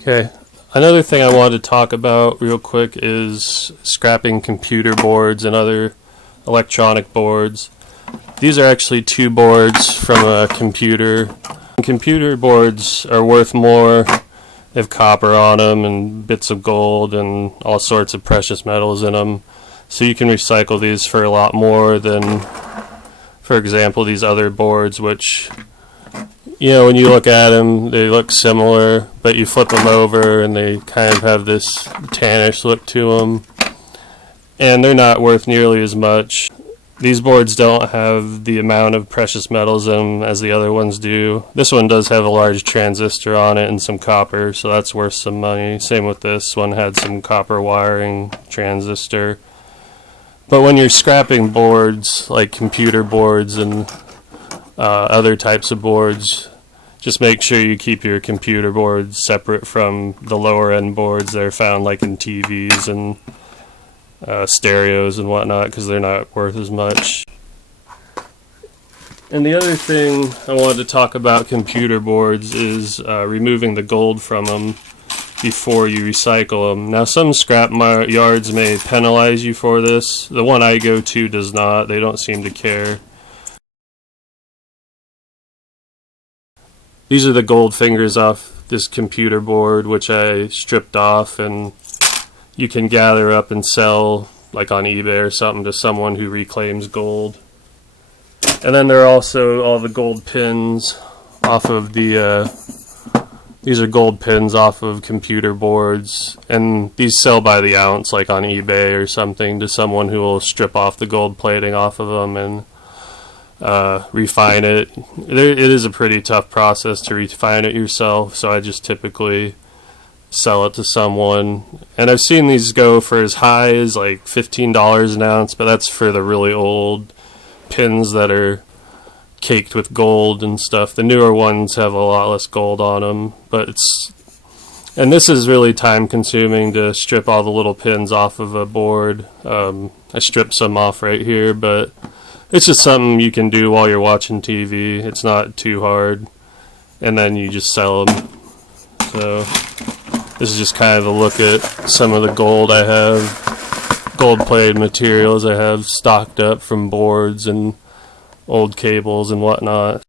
Okay, another thing I wanted to talk about real quick is scrapping computer boards and other electronic boards. These are actually two boards from a computer. Computer boards are worth more. They have copper on them and bits of gold and all sorts of precious metals in them. So you can recycle these for a lot more than, for example, these other boards, which, you know, when you look at them, they look similar, but you flip them over and they kind of have this tannish look to them. And they're not worth nearly as much. These boards don't have the amount of precious metals in them as the other ones do. This one does have a large transistor on it and some copper, so that's worth some money. Same with this one, had some copper wiring, transistor. But when you're scrapping boards, like computer boards and other types of boards, just make sure you keep your computer boards separate from the lower end boards that are found like in TVs and stereos and whatnot, because they're not worth as much. And the other thing I wanted to talk about computer boards is removing the gold from them before you recycle them. Now, some scrap yards may penalize you for this. The one I go to does not. They don't seem to care. These are the gold fingers off this computer board, which I stripped off, and you can gather up and sell like on eBay or something to someone who reclaims gold. And then there are also all the gold pins off of the these are gold pins off of computer boards, and these sell by the ounce like on eBay or something to someone who will strip off the gold plating off of them and refine it. It is a pretty tough process to refine it yourself, so I just typically sell it to someone. And I've seen these go for as high as like $15 an ounce, but that's for the really old pins that are caked with gold and stuff. The newer ones have a lot less gold on them, but and this is really time consuming to strip all the little pins off of a board. I stripped some off right here, but it's just something you can do while you're watching TV. It's not too hard, and then you just sell them. So this is just kind of a look at some of the gold I have, gold plated materials I have stocked up from boards and old cables and whatnot.